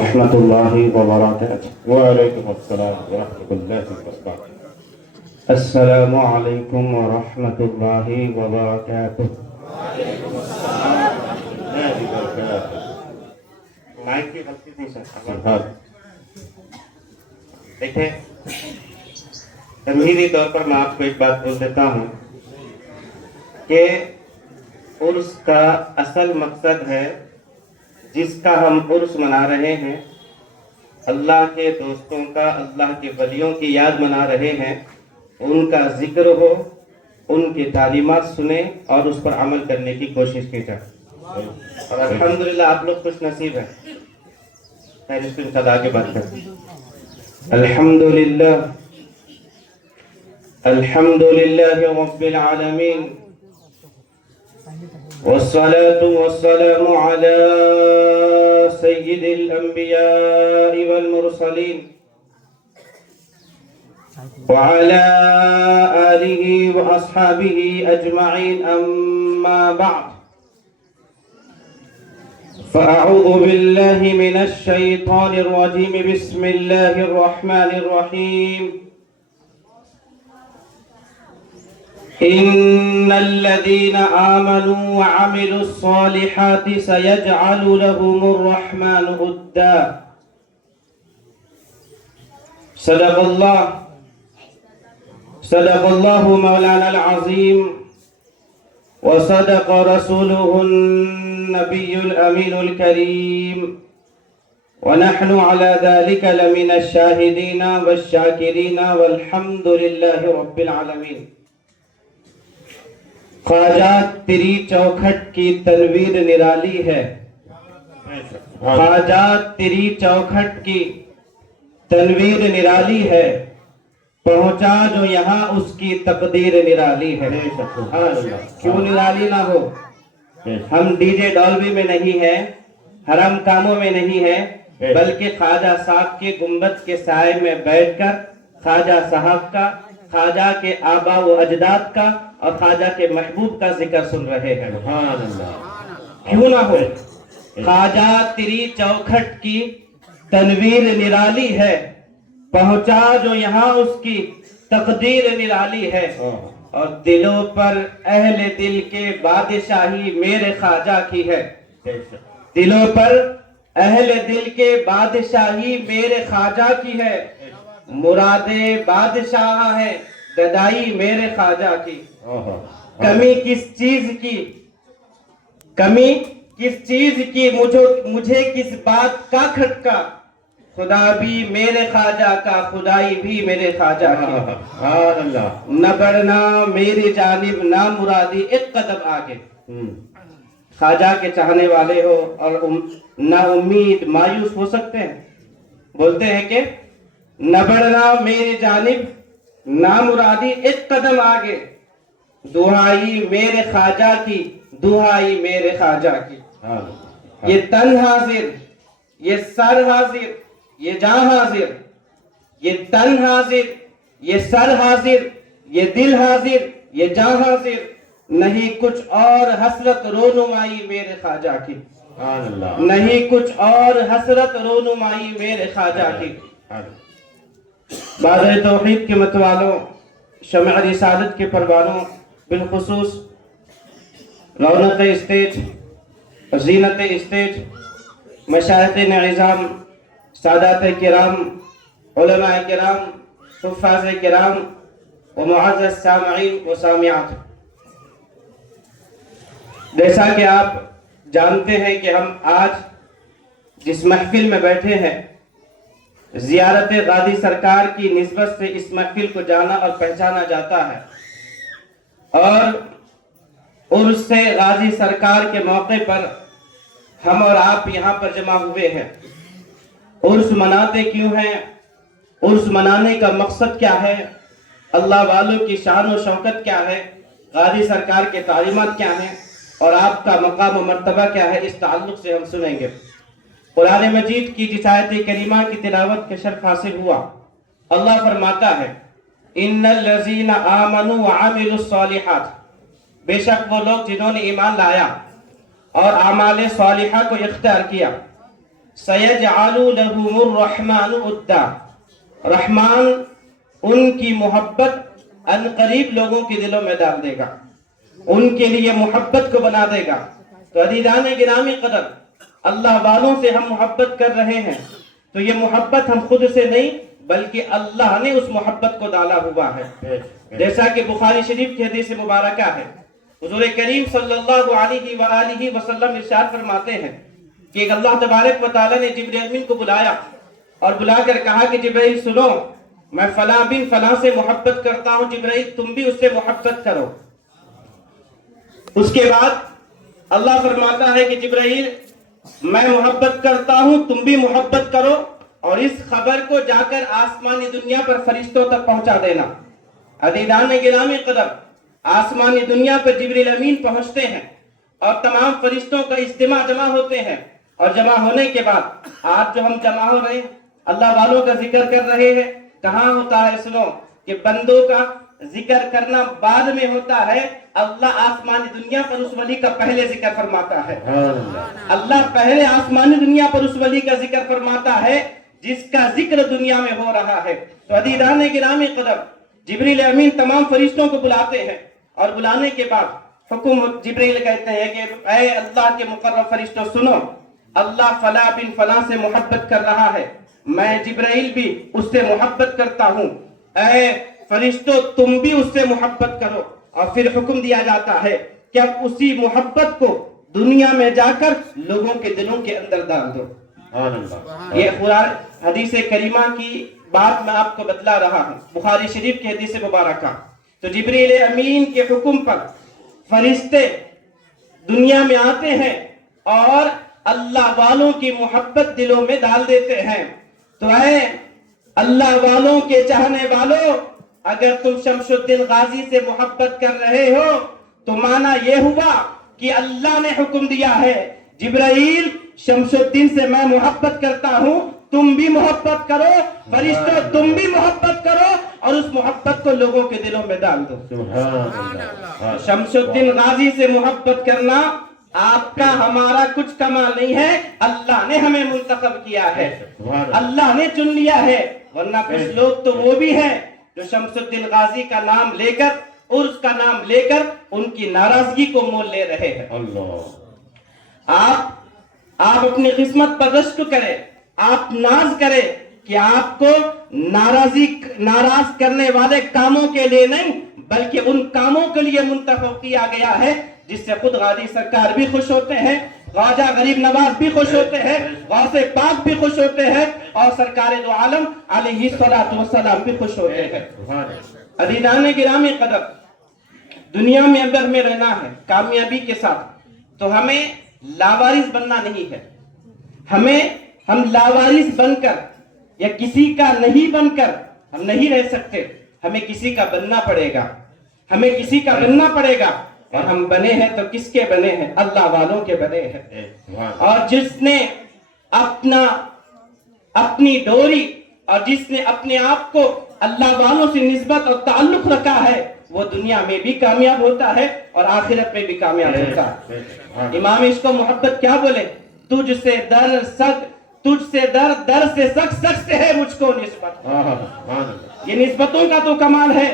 ورحمة الله وبركاته. وعلیکم السلام ورحمۃ اللہ وبرکاتہ. السلام عليكم ورحمة الله وبركاته. مائک کی غلطی تھی سر. دیکھیں، تمہیدی طور پر میں آپ کو ایک بات بول دیتا ہوں کہ عرس کا اصل مقصد ہے، جس کا ہم عرس منا رہے ہیں، اللہ کے دوستوں کا، اللہ کے ولیوں کی یاد منا رہے ہیں، ان کا ذکر ہو، ان کی تعلیمات سنیں اور اس پر عمل کرنے کی کوشش کی جائے. اور الحمدللہ آپ لوگ خوش نصیب ہیں. خیر، اس کے ساتھ آگے بات کریں. الحمدللہ الحمدللہ رب العالمین، والصلاة والسلام على سيد الأنبياء والمرسلين وعلى آله وأصحابه أجمعين، أما بعد، فأعوذ بالله من الشيطان الرجيم. بسم الله الرحمن الرحيم. إن الذين آمنوا وعملوا الصالحات سيجعل لهم الرحمن ودا. صدق الله مولانا العظيم، وصدق رسوله النبي الأمين الكريم، ونحن على ذلك لمن الشاهدين والشاكرين، والحمد لله رب العالمين. خواجہ تیری چوکھٹ کی تنویر نرالی ہے، خواجہ تیری چوکھٹ کی تنویر نرالی ہے، پہنچا جو یہاں اس کی تقدیر نرالی ہے. کیوں نرالی نہ ہو؟ ہم ڈی جے ڈالبی میں نہیں ہیں، حرام کاموں میں نہیں ہیں، بلکہ خواجہ صاحب کے گنبد کے سائے میں بیٹھ کر خواجہ صاحب کا، خواجہ کے آبا و اجداد کا اور خواجہ کے محبوب کا ذکر سن رہے ہیں. کیوں نہ ہو؟ خواجہ تیری چوکھٹ کی تنویر نرالی ہے، پہنچا جو یہاں اس کی تقدیر نرالی ہے، اور دلوں پر اہل دل کے بادشاہی میرے خواجہ کی ہے. دلوں پر اہل دل کے بادشاہی میرے خواجہ کی ہے، مرادیں بادشاہ ہے، گدائی میرے خواجہ کی. کمی کس چیز کی مجھے کس بات کا کھٹکا، خدا بھی میرے خواجہ کا، خدائی بھی میرے خواجہ کی. نہ بڑھنا میری جانب نہ مرادی، ایک قدم آگے. خواجہ کے چاہنے والے ہو اور نہ امید مایوس ہو سکتے ہیں. بولتے ہیں کہ نہ بڑھنا میری جانب نہ مرادی، ایک قدم آگے، دعائی میرے خواجہ کی، دعائی میرے خواجہ کی. یہ تن حاضر، یہ سر حاضر، یہ جاں حاضر، یہ تن حاضر، یہ سر حاضر، یہ دل حاضر، یہ جاں حاضر، نہیں کچھ اور حسرت رونمائی میرے خواجہ کی. نہیں کچھ اور حسرت رونمائی میرے خواجہ کی. بادۂ توحید کے متوالوں، شمع رسالت کے پروانوں، بالخصوص رونق اسٹیج، زینت اسٹیج، مشایخ نظام، سادات کرام، علماء کرام، حفاظ کرام و معزز سامعین و سامعات، جیسا کہ آپ جانتے ہیں کہ ہم آج جس محفل میں بیٹھے ہیں، زیارت غازی سرکار کی نسبت سے اس محفل کو جانا اور پہچانا جاتا ہے، اور عرس سے غازی سرکار کے موقع پر ہم اور آپ یہاں پر جمع ہوئے ہیں. عرس مناتے کیوں ہیں؟ عرس منانے کا مقصد کیا ہے؟ اللہ والوں کی شان و شوکت کیا ہے؟ غازی سرکار کے تعلیمات کیا ہیں؟ اور آپ کا مقام و مرتبہ کیا ہے؟ اس تعلق سے ہم سنیں گے. قرآن مجید کی جس آیت کریمہ کی تلاوت کے شرف حاصل ہوا، اللہ فرماتا ہے ان الذین آمنوا وعملوا الصالحات، بے شک وہ لوگ جنہوں نے ایمان لایا اور اعمال صالحہ کو اختیار کیا، सयजअलु लहुमुर रहमानु उद्दा, रहमान उनकी मोहब्बत अनकरीब लोगों के दिलों में डाल देगा, उनके लिए मोहब्बत को बना देगा। तो अज़ीज़ान गिरामी क़दर, अल्लाह वालों से हम मोहब्बत कर रहे हैं तो ये मोहब्बत हम खुद से नहीं बल्कि अल्लाह ने उस मोहब्बत को डाला हुआ है। जैसा कि बुखारी शरीफ की हदीस मुबारका है, हुज़ूर करीम सल्लल्लाहु अलैहि व आलिहि वसल्लम इरशाद फरमाते हैं कि अल्लाह तबारक व तआला ने जिब्रील अमीन को बुलाया और बुलाकर कहा कि जिब्रील सुनो, मैं फलां बिन फलां से मोहब्बत करता हूं, जिब्रील तुम भी उससे मोहब्बत करो। उसके बाद अल्लाह फरमाता है कि जिब्रील मैं मोहब्बत करता हूं, तुम भी मोहब्बत करो और इस खबर को जाकर आसमानी दुनिया पर फरिश्तों तक पहुंचा देना। अज़ीज़ान गिरामी क़दर, आसमानी दुनिया पर जिब्रील अमीन पहुंचते हैं और तमाम फरिश्तों का इज्तिमा जमा होते हैं और जमा होने के बाद आज जो हम जमा हो रहे हैं, अल्लाह वालों का जिक्र कर रहे हैं, कहाँ होता है सुनो कि बंदों का जिक्र करना बाद में होता है, अल्लाह आसमानी दुनिया पर उस वली का पहले जिक्र फरमाता है। अल्लाह पहले आसमानी दुनिया पर उस वली का जिक्र फरमाता है जिसका जिक्र दुनिया में हो रहा है। तो अज़ीज़ान गिरामी क़दर, जिब्रील अमीन तमाम फरिश्तों को बुलाते हैं और बुलाने के बाद हुक्म, जिब्रील कहते हैं कि ऐ अल्लाह के मुकर्रम फरिश्तों सुनो, अल्लाह फला बिन फला से मोहब्बत कर रहा है, मैं जिब्रील भी उससे मोहब्बत करता हूँ, ऐ फरिश्तों तुम भी उससे मोहब्बत करो। और फिर हुक्म दिया जाता है कि अब उसी मोहब्बत को दुनिया में जाकर लोगों के दिलों के अंदर डाल दो। ये कुरान हदीस करीमा की बात मैं आपको बतला रहा हूँ, बुखारी शरीफ की हदीस मुबारका। तो जिब्रील अमीन के हुक्म पर फरिश्ते दुनिया में आते हैं और अल्लाह वालों की मोहब्बत दिलों में डाल देते हैं। तो ऐ अल्लाह वालों के चाहने वालों, अगर तुम शमशुद्दीन गाजी से मोहब्बत कर रहे हो तो माना यह हुआ कि अल्लाह ने हुक्म दिया है, जिब्राइल शमशुद्दीन से मैं मोहब्बत करता हूँ, तुम भी मोहब्बत करो, फरिश्तों तुम भी मोहब्बत करो और उस मोहब्बत को लोगों के दिलों में डाल दो। शमशुद्दीन गाजी से मोहब्बत करना आपका हमारा कुछ कमाल नहीं है, अल्लाह ने हमें मुंतखब किया है, अल्लाह ने चुन लिया है। वरना कुछ लोग तो वो भी हैं जो शमशुद्दीन गाजी का नाम लेकर और उसका नाम लेकर उनकी नाराजगी को मोल ले रहे हैं। आप अपनी किस्मत पर रश्क करें, आप नाज करें कि आपको नाराज करने वाले कामों के लिए नहीं बल्कि उन कामों के लिए मुंतखब किया गया है जिससे खुद गाजी सरकार भी खुश होते हैं, ख्वाजा गरीब नवाज भी खुश होते हैं, गौसे पाक भी खुश होते हैं और सरकार दो आलम अलैहिस्सलातु वस्सलाम भी खुश होते हैं। अज़ीज़ान गिरामी क़दर, दुनिया में अगर हमें रहना है कामयाबी के साथ तो हमें लावारिस बनना नहीं है। हम लावारिस बनकर या किसी का नहीं बनकर हम नहीं रह सकते, हमें किसी का बनना पड़ेगा, हमें किसी का बनना पड़ेगा। और हम बने हैं तो किसके बने हैं? अल्लाह वालों के बने हैं। और जिसने अपनी डोरी और जिसने अपने आप को अल्लाह वालों से निस्बत और ताल्लुक रखा है वो दुनिया में भी कामयाब होता है और आखिरत में भी कामयाब होता है। इमाम इसको मोहब्बत क्या बोले? तुझसे दर से सख्त से है मुझको निस्बत। ये निस्बतों का तो कमाल है।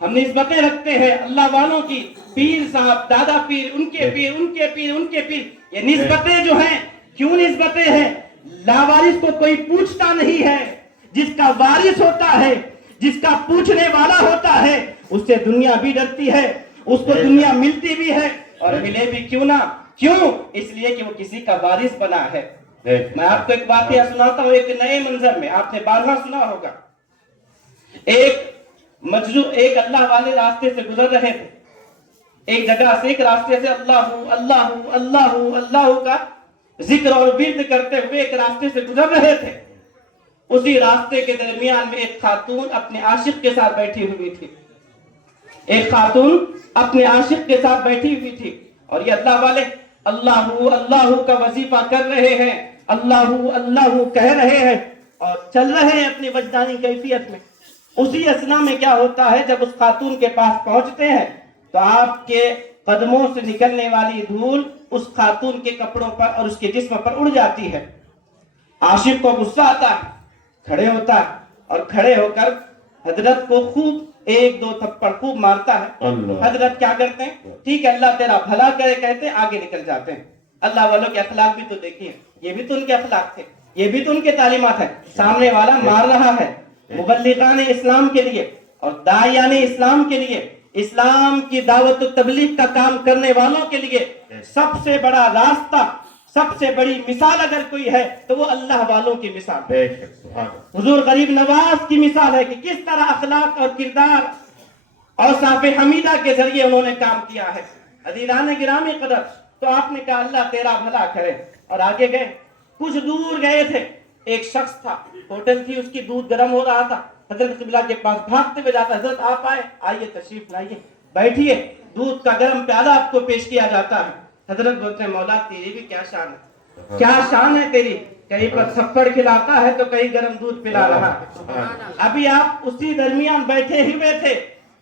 हम निस्बतें रखते हैं अल्लाह वालों की, पीर साहब, दादा पीर, उनके पीर, उनके पीर, उनके पीर। ये निस्बतें जो हैं, क्यों निस्बतें हैं? लावारिस को कोई पूछता नहीं है, जिसका वारिस होता है, जिसका पूछने वाला होता है, उससे दुनिया भी डरती है, उसको दुनिया मिलती भी है और मिले भी क्यों ना। क्यों? इसलिए कि वो किसी का वारिस बना है। मैं आपको एक वाकया सुनाता हूँ, एक नए मंजर में, आपने बारहा सुना होगा। एक अल्लाह वाले रास्ते से गुजर रहे थे, एक जगह से, एक रास्ते से अल्लाहू अल्लाहू अल्लाहू अल्लाहू का जिक्र और विर्द करते हुए एक रास्ते से गुजर रहे थे। उसी रास्ते के दरमियान में एक खातून अपने आशिक के साथ बैठी हुई थी, एक खातून अपने आशिक के साथ बैठी हुई थी और ये अल्लाह वाले अल्लाहू अल्लाहू का वजीफा कर रहे हैं, अल्लाहू अल्लाहू कह रहे हैं और चल रहे हैं अपनी वजदानी कैफियत में। उसी असना में क्या होता है, जब उस खातून के पास पहुंचते हैं तो आपके कदमों से निकलने वाली धूल उस खातून के कपड़ों पर और उसके जिस्म पर उड़ जाती है। आशिक को गुस्सा आता है, खड़े होता है और खड़े होकर हजरत को खूब एक दो थप्पड़ खूब मारता है। अल्लाह। हजरत क्या करते हैं, ठीक है अल्लाह तेरा भला करे कहते हैं, आगे निकल जाते हैं। अल्लाह वालों के अखलाक भी तो देखिए, ये भी तो उनके अखलाक थे, ये भी तो उनके तालीमात है। सामने वाला मार रहा है, मुबल्लिगान इस्लाम के लिए और दायान इस्लाम के लिए, इस्लाम की दावत और तबलीग का काम करने वालों के लिए सबसे बड़ा रास्ता, सबसे बड़ी मिसाल अगर कोई है तो वो अल्लाह वालों की मिसाल है। बेशक, सुभान अल्लाह। हुजूर गरीब नवाज की मिसाल है कि किस तरह अखलाक और किरदार और साफ़े हमीदा के जरिए उन्होंने काम किया है। अज़ीज़ान गिरामी कदर, तो आपने कहा अल्लाह तेरा भला करे और आगे गए। कुछ दूर गए थे, एक शख्स था, होटल थी उसकी, दूध गर्म हो रहा था। हजरत क़िबला के पास भागते हुए जाता, हजरत आप आए, आइए तशरीफ लाइए, बैठिए, दूध का गर्म प्याला आपको पेश किया जाता है। हजरत बोलते हैं मौला तेरी भी क्या शान है, क्या शान है तेरी, कहीं पर थप्पड़ खिलाता है तो कहीं गर्म दूध पिला रहा है। अभी आप उसी दरमियान बैठे हुए थे,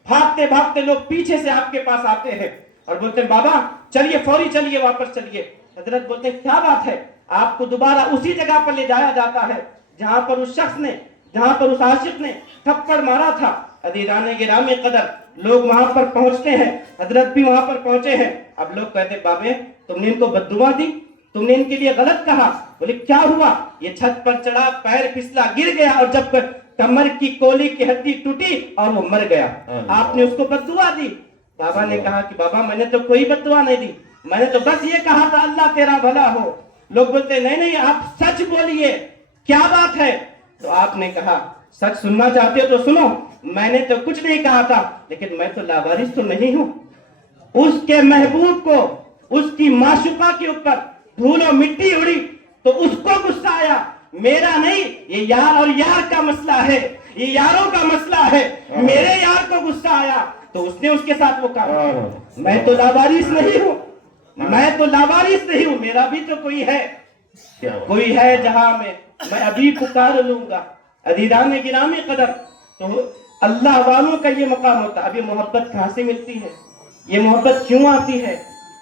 भागते भागते लोग पीछे से आपके पास आते हैं और बोलते हैं बाबा चलिए, फौरी चलिए, वापस चलिए। हजरत बोलते हैं क्या बात है, आपको दोबारा उसी जगह पर ले जाया जाता है जहां पर उस शख्स ने, जहां पर उस आशिक ने थप्पड़ मारा था। अज़ीज़ान गिरामी कदर, लोग वहां पर पहुंचते हैं, हजरत भी वहां पर पहुंचे हैं। अब लोग कहते बाबे तुमने इनको बद्दुआ दी, तुमने इनके लिए गलत कहा। बोले क्या हुआ, ये छत पर चढ़ा, पैर फिसला, गिर गया और जब कमर की कोली की हड्डी टूटी और वो मर गया, आपने उसको बद्दुआ दी। बाबा ने कहा कि बाबा मैंने तो कोई बद्दुआ नहीं दी, मैंने तो बस ये कहा था अल्लाह तेरा भला हो। लोग बोलते नहीं नहीं आप सच बोलिए, क्या बात है। तो आपने कहा सच सुनना चाहते हो तो सुनो, मैंने तो कुछ नहीं कहा था, लेकिन मैं तो लावारिस तो नहीं हूं। उसके महबूब को, उसकी माशुका के ऊपर धूल और मिट्टी उड़ी तो उसको गुस्सा आया, मेरा नहीं, ये यार और यार का मसला है, ये यारों का मसला है। मेरे यार को गुस्सा आया तो उसने उसके साथ वो काम। मैं तो लावारिस नहीं हूं, मैं तो लावारिस नहीं हूं, मेरा भी तो कोई है, कोई है जहां में मैं अभी पुकार लूंगा। अज़ीज़ान गिरामी कदर, तो अल्लाह वालों का ये मकाम होता है। अब ये मोहब्बत कहां से मिलती है, ये मोहब्बत क्यों आती है,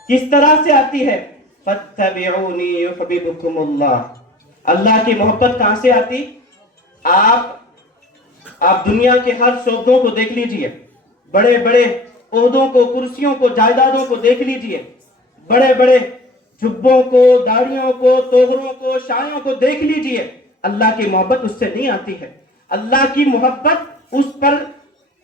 किस तरह से आती है। फत्तबिऊनी युहब्बिबकुमुल्लाह, अल्लाह की मोहब्बत कहां से आती। आप दुनिया के हर शोबों को देख लीजिए, बड़े बड़े ओहदों को, कुर्सियों को, जायदादों को देख लीजिए, बड़े बड़े जुब्बों को, दाढ़ियों को, तोहरों को, शायों को देख लीजिए, अल्लाह की मोहब्बत उससे नहीं आती है। अल्लाह की मोहब्बत उस पर,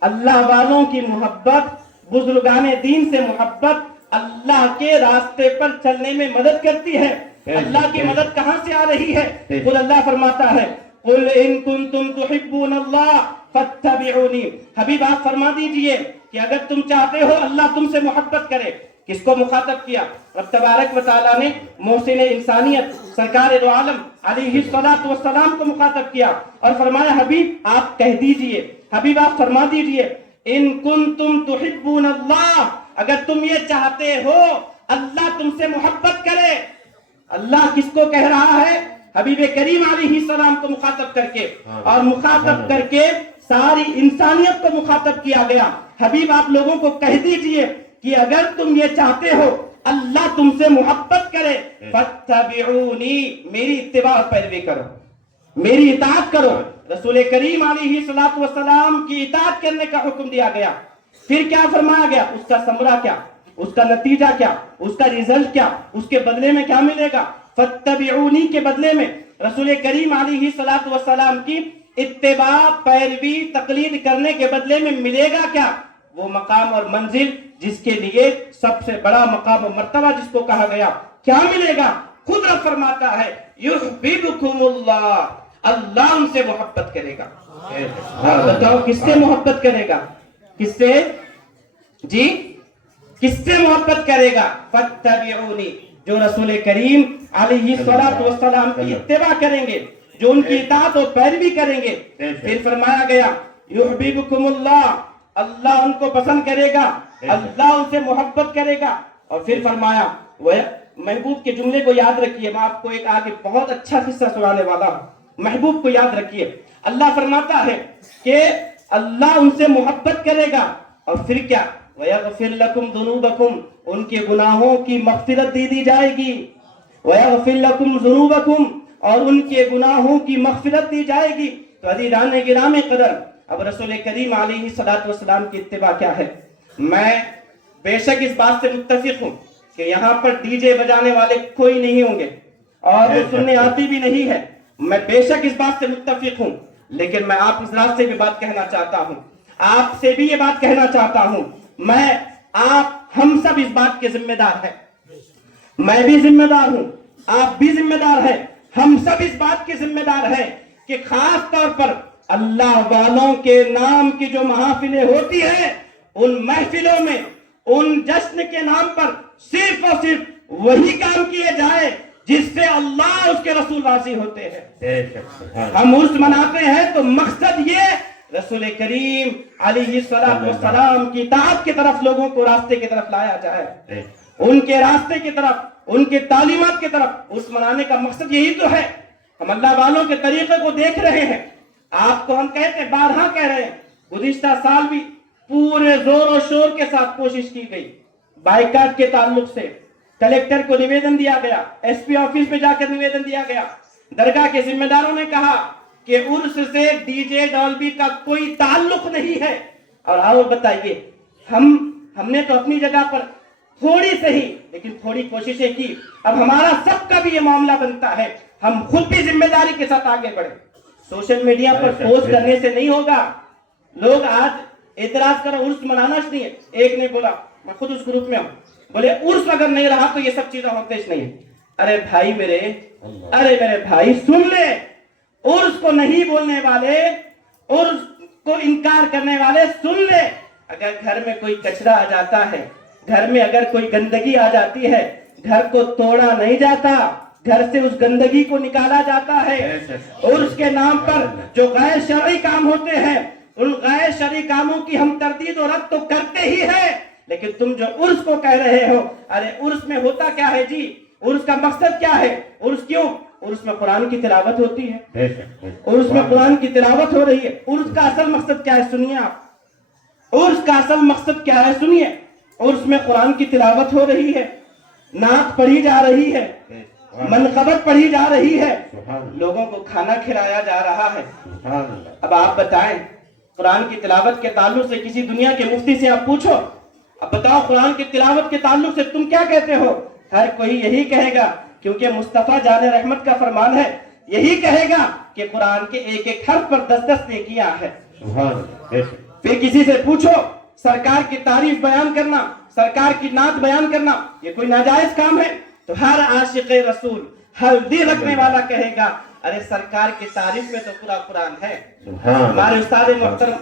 अल्लाह वालों की मोहब्बत, बुजुर्गाने दीन से मोहब्बत अल्लाह के रास्ते पर चलने में मदद करती है। अल्लाह की मदद कहां से आ रही है, खुद अल्लाह फरमाता है कुल इन कुंतुम तुहिब्बूनल्लाह फत्तबिऊनी, हबीब आप फरमा दीजिए कि अगर तुम चाहते हो अल्लाह तुमसे मोहब्बत करे। किसको मुखातब किया, रब तबारक व तआला ने मोहसिन इंसानियत सरकार दो आलम अलैहिस्सलातु वस्सलाम को मुखातब किया और फरमाया हबीब आप कह दीजिए, हबीब आप फरमा दीजिए इन कुंतुम तुहिब्बूनल्लाह, अगर तुम ये चाहते हो अल्लाह तुमसे मोहब्बत करे। अल्लाह किसको कह रहा है, हबीब करीम अलैहिस्सलाम को मुखातब करके, और मुखातब करके सारी इंसानियत को मुखातब किया गया। हबीब आप लोगों को कह दीजिए कि अगर तुम ये चाहते हो अल्लाह तुमसे मोहब्बत करे, फत्तबिऊनी, मेरी इत्तिबा और पैरवी करो, मेरी इताअत करो। रसूल करीम अलैहिस्सलातु वस्सलाम की इताअत करने का हुक्म दिया गया। फिर क्या फरमाया गया, उसका समरा क्या, उसका नतीजा क्या, उसका रिजल्ट क्या, उसके बदले में क्या मिलेगा। फत्तबिऊनी के बदले में रसूल करीम अलैहिस्सलातु वस्सलाम की इत्तिबा, पैरवी, तकलीद करने के बदले में मिलेगा क्या, वो मकाम और मंजिल जिसके लिए सबसे बड़ा मकाम और मर्तबा जिसको कहा गया, क्या मिलेगा। खुद रब फरमाता है युहब्बिबकुमुल्लाह, अल्लाह उनसे मोहब्बत करेगा। बताओ किससे मोहब्बत करेगा, किससे जी, किससे मोहब्बत करेगा। फत्तबिऊनी, जो रसूल करीम अलैहिस्सलातु वस्सलाम की इत्तिबा करेंगे, जो उनकी इताअत और पैरवी करेंगे। फिर फरमाया गया युहब्बिबकुमुल्लाह, अल्लाह उनको पसंद करेगा, अल्लाह उनसे मोहब्बत करेगा। और फिर फरमाया वह महबूब के जुमले को याद रखिए, मैं आपको एक आगे बहुत अच्छा किस्सा सुनाने वाला हूं, महबूब को याद रखिए। अल्लाह फरमाता है कि अल्लाह उनसे मोहब्बत करेगा और फिर क्या, वयगफिर लकुम दुनूबकुम, उनके गुनाहों की मग़फ़िरत दे दी जाएगी। वयगफिर लकुम ज़ुनूबकुम, اور ان کے گناہوں کی مغفرت دی جائے گی۔ تو عزیزان گرامی قدر، اب رسول کریم علیہ الصلوۃ والسلام کی اتباع کیا ہے؟ میں بے شک اس بات سے متفق ہوں کہ یہاں پر ڈی جے بجانے والے کوئی نہیں ہوں گے اور وہ سننے آتی بھی نہیں ہے، میں بے شک اس بات سے متفق ہوں، لیکن میں آپ حضرات سے بھی بات کہنا چاہتا ہوں، آپ سے بھی یہ بات کہنا چاہتا ہوں، میں آپ ہم سب اس بات کے ذمہ دار ہیں، میں بھی ذمہ دار ہوں، آپ بھی ذمہ دار ہیں، ہم سب اس بات کے ذمہ دار ہیں کہ خاص طور پر اللہ والوں کے نام کی جو محافلیں ہوتی ہیں، ان محفلوں میں ان جشن کے نام پر صرف اور صرف وہی کام کیے جائے جس سے اللہ اس کے رسول راضی ہوتے ہیں۔ ہم عرس مناتے ہیں تو مقصد یہ رسول کریم علیہ السلام کی اطاعت کی طرف لوگوں کو راستے کی طرف لایا جائے، ان کے راستے کی طرف، ان کے تعلیمات کی طرف عرس منانے کا مقصد یہی تو ہے۔ ہم اللہ والوں کے طریقے کو دیکھ رہے ہیں، آپ کو ہم کہتے ہیں، بارہا کہہ رہے ہیں، گزشتہ سال بھی پورے زور و شور کے ساتھ کوشش کی گئی، بائیکاٹ کے تعلق سے کلیکٹر کو نویدن دیا گیا، ایس پی آفس میں جا کر نویدن دیا گیا، درگاہ کے ذمہ داروں نے کہا کہ عرس سے ڈی جے ڈالبی کا کوئی تعلق نہیں ہے۔ اور آؤ بتائیے، ہم نے تو اپنی جگہ پر تھوڑی صحیح لیکن تھوڑی کوششیں کی، اب ہمارا سب کا بھی یہ معاملہ بنتا ہے، ہم خود بھی ذمہ داری کے ساتھ آگے بڑھیں۔ سوشل میڈیا پر پوسٹ کرنے سے نہیں ہوگا، لوگ آج اعتراض کرو عرس منانا نہیں ہے، ایک نے بولا، میں خود اس گروپ میں ہوں، بولے عرس اگر نہیں رہا تو یہ سب چیزیں ہوتے نہیں ہیں۔ ارے بھائی میرے بھائی سن لے، عرس کو نہیں بولنے والے، عرس کو انکار کرنے والے سن لے، اگر گھر میں کوئی کچرا آ جاتا ہے، گھر میں اگر کوئی گندگی آ جاتی ہے، گھر کو توڑا نہیں جاتا، گھر سے اس گندگی کو نکالا جاتا ہے۔ عرس کے نام پر جو غیر شرعی کام ہوتے ہیں، ان غیر شرعی کاموں کی ہم تردید و رد تو کرتے ہی ہیں، لیکن تم جو عرس کو کہہ رہے ہو، ارے عرس میں ہوتا کیا ہے جی؟ عرس کا مقصد کیا ہے؟ عرس کیوں؟ عرس میں قرآن کی تلاوت ہوتی ہے، عرس میں قرآن کی تلاوت ہو رہی ہے۔ عرس کا اصل مقصد کیا ہے سنیے آپ، عرس کا اصل مقصد کیا ہے سنیے، عرس میں قرآن کی تلاوت ہو رہی ہے، نعت پڑھی جا رہی ہے، منقبت پڑھی جا رہی ہے، لوگوں کو کھانا کھلایا جا رہا ہے۔ اب آپ بتائیں، قرآن کی تلاوت کے تعلق سے کسی دنیا کے مفتی سے آپ پوچھو، اب بتاؤ قرآن کی تلاوت کے تعلق سے تم کیا کہتے ہو؟ ہر کوئی یہی کہے گا، کیونکہ مصطفیٰ جان رحمت کا فرمان ہے، یہی کہے گا کہ قرآن کے ایک ایک حرف پر 10 نیکیاں ہیں۔ پھر کسی سے پوچھو سرکار کی تعریف بیان کرنا، سرکار کی نعت بیان کرنا یہ کوئی ناجائز کام ہے؟ تو ہر عاشق رسول، ہر دل رکھنے والا کہے گا ارے سرکار کی تعریف میں تو پورا قرآن ہے۔ ہمارے استاد محترم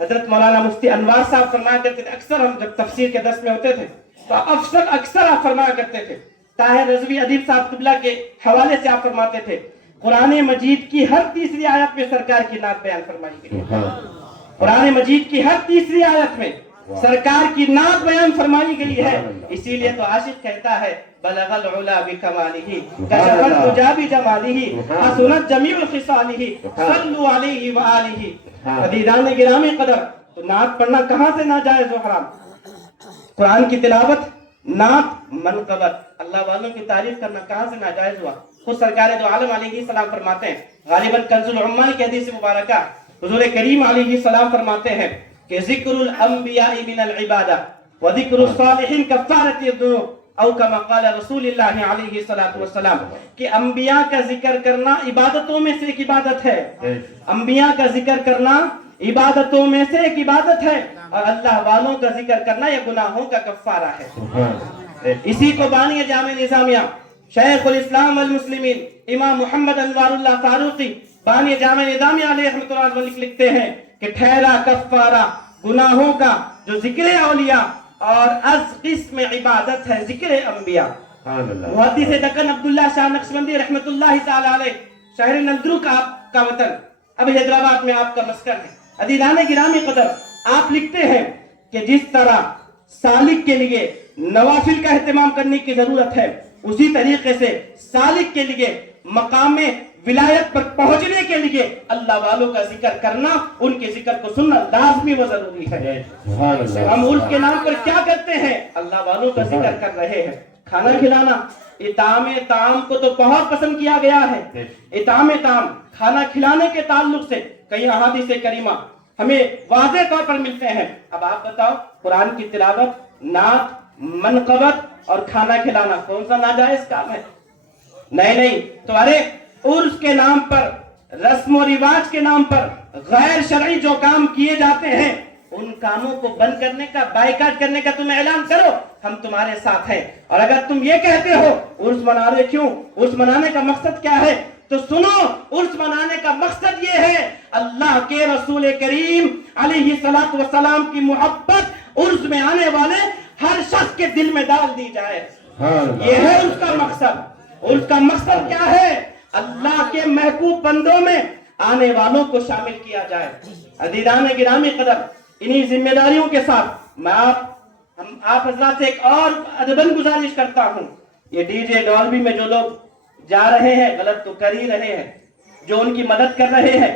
حضرت مولانا مفتی انوار صاحب فرمایا کرتے تھے، اکثر ہم جب تفسیر کے درس میں ہوتے تھے تو اکثر آپ فرمایا کرتے تھے، طاہر رضوی ادیب صاحب قبلہ کے حوالے سے آپ فرماتے تھے، قرآن مجید کی ہر تیسری آیت میں سرکار کی نعت بیان فرمائی گئی، قرآن مجید کی ہر تیسری آیت میں سرکار کی نعت بیان فرمائی گئی ہے۔ اسی لیے تو عاشق کہتا ہے بلغ العلا بکمالہ کشف الدجى بجمالہ حسنت جمیع خصالہ صلوا علیہ وآلہ۔ عزیزان گرامی قدر، تو نعت پڑھنا کہاں سے ناجائز و حرام؟ قرآن کی تلاوت، نعت، منقبت، اللہ والوں کی تعریف کرنا کہاں سے ناجائز ہوا؟ خود سرکار دو عالم علیہ السلام فرماتے ہیں، غالباً کنز العمال کی حدیث مبارکہ، حضور کریم علیہ السلام فرماتے ہیں کہ ذکر الانبیاء من العبادہ وذکر الصالحین کفارۃ الذنوب، او کما قال رسول اللہ علیہ السلام، کہ انبیاء کا ذکر کرنا عبادتوں میں سے ایک عبادت ہے، انبیاء کا ذکر کرنا عبادتوں میں سے ایک عبادت ہے، اور اللہ والوں کا ذکر کرنا یہ گناہوں کا کفارہ ہے۔ اسی کو بانی جامع نظامیہ شیخ الاسلام والمسلمین امام محمد انوار اللہ فاروقی بانی جامع نظامیہ علیہ رحمۃ اللہ لکھتے ہیں کہ ٹھہرا کفارہ گناہوں کا جو ذکر اولیاء اور از قسم عبادت ہے ذکر انبیاء۔ محدث دکن عبداللہ شاہ نقشبندی رحمۃ اللہ تعالی علیہ، شہر نلدرو آپ کا وطن، اب حیدرآباد میں آپ کا مسکن ہے۔ عزیزان گرامی قدر، آپ لکھتے ہیں کہ جس طرح سالک کے لیے نوافل کا اہتمام کرنے کی ضرورت ہے، اسی طریقے سے سالک کے لیے مقام ولایت پر پہنچنے کے لیے اللہ والوں کا ذکر کرنا، ان کے ذکر کو سننا لازمی و ضروری ہے۔ ہم عرس کے نام پر کیا کرتے ہیں؟ اللہ والوں کا ذکر کر رہے ہیں، کھانا کھلانا، इताम ताम को तो बहुत पसंद किया गया है। इताम ताम खाना खिलाने के ताल्लुक से कई अहादीस करीमा हमें वाज़े तौर पर मिलते हैं। अब आप बताओ, कुरान की तिलावत, नात, मनक़बत और खाना खिलाना कौन सा नाजायज काम है? नहीं। तो अरे उर्स के नाम पर, रस्म और रिवाज के नाम पर गैर शरई जो काम किए जाते हैं, उन कामों को बंद करने का, बाइकाट करने का तुम ऐलान करो, हम तुम्हारे साथ हैं। और अगर तुम ये कहते हो उर्स मना रहे क्यों, उर्स मनाने का मकसद क्या है, तो सुनो, उर्स मनाने का मकसद ये है अल्लाह के रसूल करीम अलैहिस्सलातु वस्सलाम की मोहब्बत उर्स में आने वाले हर शख्स के दिल में डाल दी जाए। ये है उसका मकसद। उसका मकसद क्या है? अल्लाह के महबूब बंदों में आने वालों को शामिल किया जाए। अज़ीज़ान गिरामी कदर, इन्हीं जिम्मेदारियों के साथ मैं आप हजरात से एक और अदबन गुजारिश करता हूँ। ये डीजे डॉल्बी में जो लोग जा रहे हैं, गलत तो कर ही रहे हैं, जो उनकी मदद कर रहे हैं,